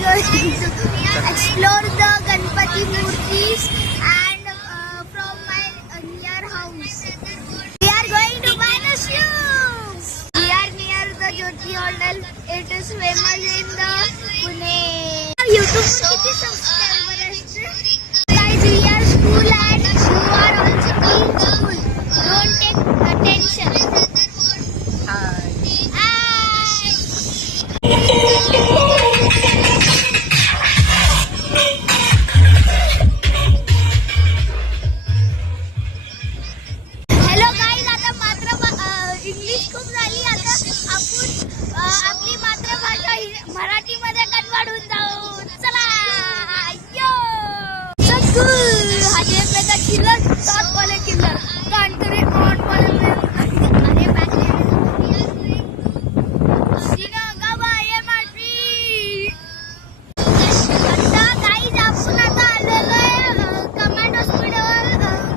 going to explore the Ganpati murtis and from my near house. We are going to buy the shoes. We are near the Jyoti Hotel. It is famous in the Pune. YouTube किती subscriber असते? Guys, we are school and you are also in school. Don't take attention. Hi. English खूप झाली आता आपण आपली मातृभाषा मराठी मध्ये convert जाऊ. चला यो सगळं हाजे पे का किल्ला सात वाले किल्ला कांटरे ऑन वाले अरे बॅक सीना गावा ये माटी. आता गाईज आपण आता आलेलो आहे कमांड हॉस्पिटल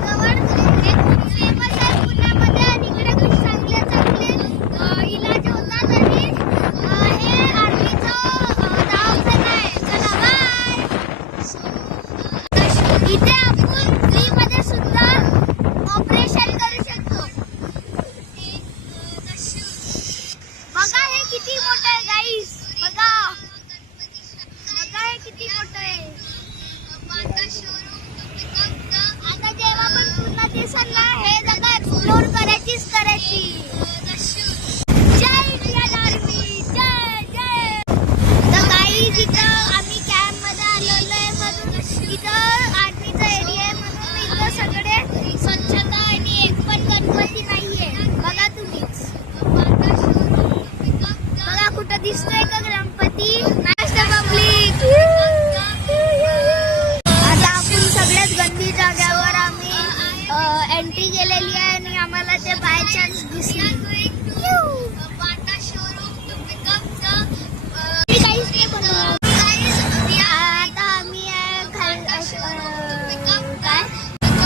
कवर हे खूप फेमस आहे पुण्यामध्ये आणि इकडे खूप चांगले इलाज होतात आणि हे आर्मीचं दवाखाना आहे. चला बाय. इथे आपण फ्रीमध्ये सुद्धा ऑपरेशन करू शकतो. बघा हे किती मोठं आहे गाईस. बघा हे किती मोठं आहे. आता जेव्हा पण पुन्हा दिसेल ना हे जागा एक्सप्लोर करायचीच करायची. जय इंडियन आर्मी जय जय. तर गाईज इथं आम्ही कॅम्प मध्ये आलेलो आहे म्हणून इथं आर्मीचा एरिया आहे म्हणून इथं सगळे स्वच्छता आणि एक पण गणपती नाहीये. बघा तुम्हीच बघा कुठं दिसतोय का गणपती. पब्लिक आता आपण सगळ्याच गंदी जाग्यावर आम्ही एंट्री केलेली आहे आणि आम्हाला ते बाय चान्स दिसले.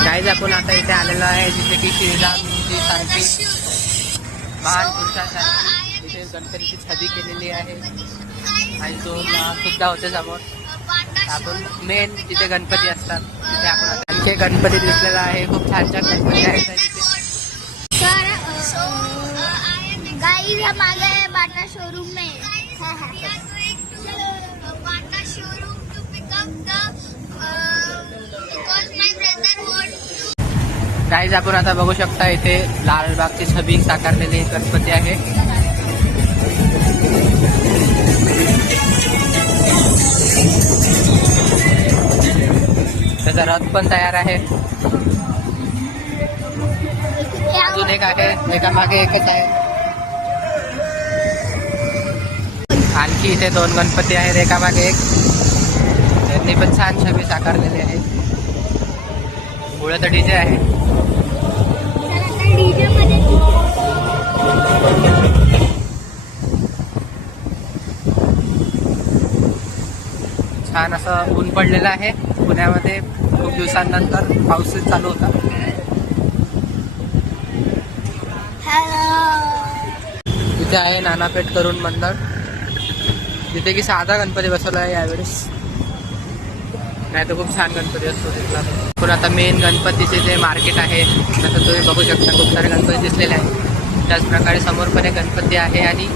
गाईज आपण आता इथे आलेलो आहे जिथे की श्रीरामजी सारखी महान पुरुषासारखी तिथे गणपतीची छबी केलेली आहे आणि तो सुद्धा होते समोर. आपण मेन जिथे गणपती असतात तिथे आपण आता इथे गणपती दिसलेला आहे. खूप छान छान गणपती आहेत गाइस हम आ गए बाटा शोरूम में. Bata showroom to pick up the because my brother want. Guys आपण आता बघू शकता इथे लालबागची छबी साकारलेली गणपती आहे. त्याचा रथ पण तयार आहे. अजून एक आहे एका मागे एकच आहे. आणखी इथे दोन गणपती आहेत एका मागे एक. त्यांनी पण छान छबी साकारलेली आहे. पुढे तर डीजे आहे. छान असं ऊन पडलेलं आहे पुण्यामध्ये. खूप दिवसांनंतर पाऊस चालू होता. इथे आहे नानापेठ करून मंडळ जिथे की साधा गणपती बसवला आहे यावेळेस. नाही तर खूप छान गणपती असतो तिथला. पण आता मेन गणपतीचे जे मार्केट आहे तसं तुम्ही बघू शकता खूप सारे गणपती दिसलेले आहेत. त्याचप्रकारे समोर पण एक गणपती आहे आणि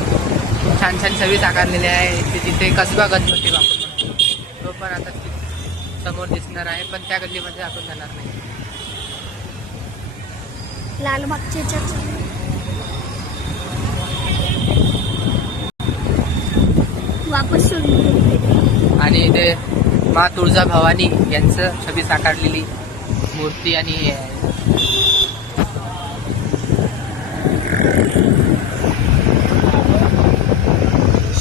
छान छान छबी साकारलेली आहे. तिथे कसबा गणपती वापरतो तो पण आता समोर दिसणार आहे. पण त्या गल्लीमध्ये आपण जाणार नाही. लालबागचे वापस आणि इथे मा तुळजा भवानी यांचं छबी साकारलेली मूर्ती आणि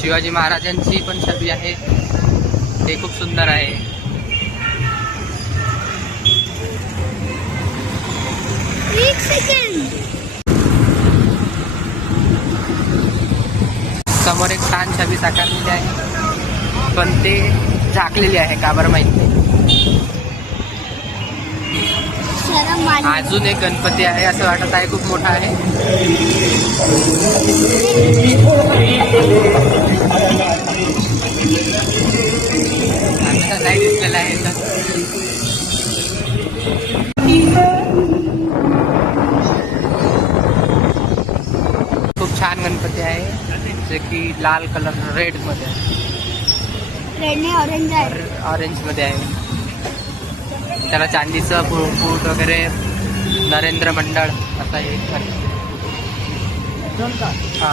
शिवाजी महाराजांची पण छबी आहे. ते खूप सुंदर आहे. एक सेकंड. समोर एक छान छबी साकारलेली आहे पण ते झाकलेली आहे का बरं माहित नाही. अजून एक गणपती आहे असं वाटत आहे खूप मोठा आहे. आता नाही दिसलेला आहे तर. खूप छान गणपती आहे जे की लाल कलर रेड मध्ये आहे, रेडने ऑरेंज आहे. ऑरेंज मध्ये आहे. त्याला चांदीचं फूट वगैरे नरेंद्र मंडळ असं आहे. हा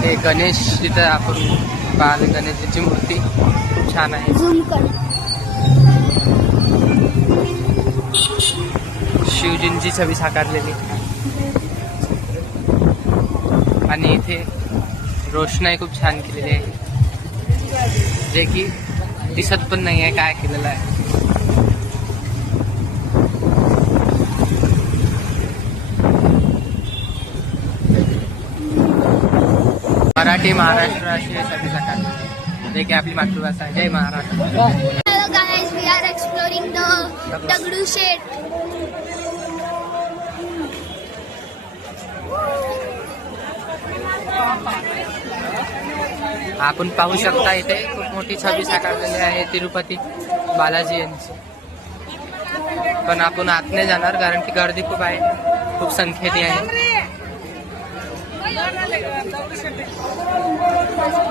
हे गणेश तिथं आपण बाल गणेशाची मूर्ती खूप छान आहे. झूम कर. शिवजींची छबी साकारलेली आणि इथे रोषणाई खूप छान केलेली आहे जे की दिसत पण नाही आहे काय केलेलं आहे. मराठी महाराष्ट्र अशी छबी साकारली जे की आपली मातृभाषा आहे. जय Maharashtra. Hello guys, we are exploring the Dagdusheth. आपण पाहू शकता इथे खूप मोठी छबी साकारलेली आहे तिरुपती बालाजी यांची. पण आपण आत नाही जाणार कारण की गर्दी खूप आहे, खूप संख्येने आहे.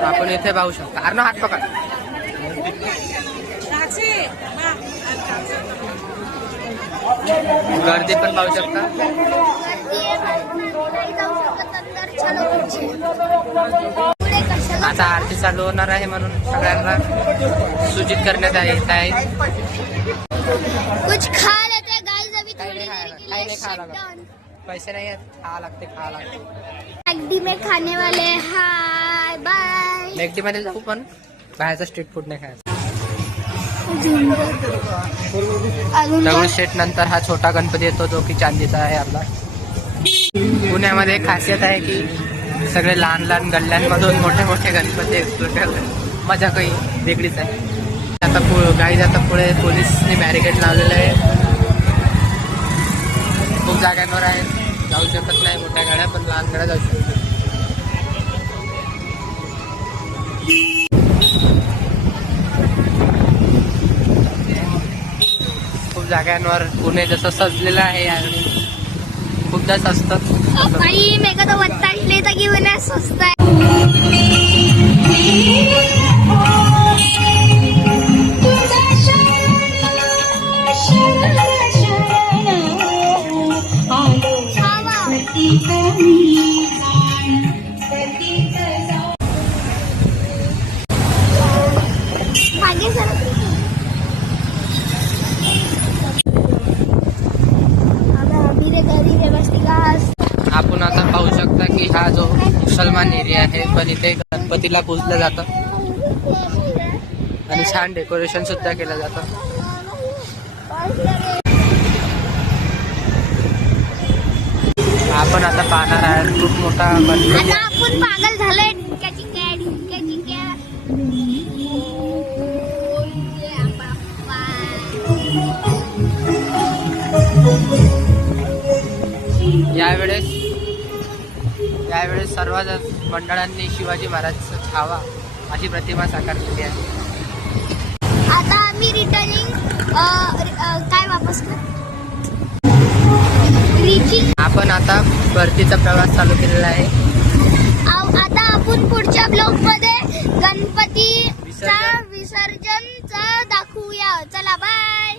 आपण इथे पाहू शकता. अरे हात पकड. गर्दी पण पाहू शकता. आता आरती चालू होणार आहे म्हणून सगळ्यांना सूचित करण्यात येत आहे. कुछ खा लेते गाइस अभी काही थोड़ी नाही देर के खायला, काही लिए नाही खायला shut down. पैसे नाही आहेत. खावा लागते. मैगडी में खाने वाले हाय बाय. मॅगडी मध्ये जाऊ पण बाहेरचं स्ट्रीट फूड नाही खायचं. अजून दगडूशेठ नंतर हा छोटा गणपती येतो जो की चांदीचा आहे आपला. पुण्यामध्ये एक खासियत आहे की सगळे लहान लहान गल्ल्यांमधून मोठे मोठे गणपती एक्सप्लोर करतात. मजा काही वेगळीच आहे. आता पुढे पोलिसने बॅरिकेड लावलेलं आहे. खूप जागांवर आहे, जाऊ शकत नाही मोठ्या गाड्या, पण लहान गाड्या जाऊ शकतात. खूप जागांवर पुणे जसं सजलेलं आहे यावेळी खूपदाच असतं. बाई मेघा तो वत्ताडले तर घेऊन स्वस्त आहे. मागे सर आपण आता पाहू शकता की हा जो मुसलमान एरिया आहे पण इथे गणपतीला पूजलं जातं आणि छान डेकोरेशन सुद्धा केलं जातं. आपण आता पाहणार आहे खूप मोठा गणपती. आता आपण पागल झालोय. ढिंक्याची कॅ ढिंक्याची कॅ. यावेळेस सर्व मंडळांनी शिवाजी महाराजचा छावा अशी प्रतिमा साकारलेली आहे. आता आम्ही रिटर्निंग काय वापस रिचिंग. आपण आता परतीचा प्रवास चालू केलेला आहे. आता आपण पुढच्या ब्लॉग मध्ये गणपतीचा विसर्जनचा दाखवूया. चला बाय.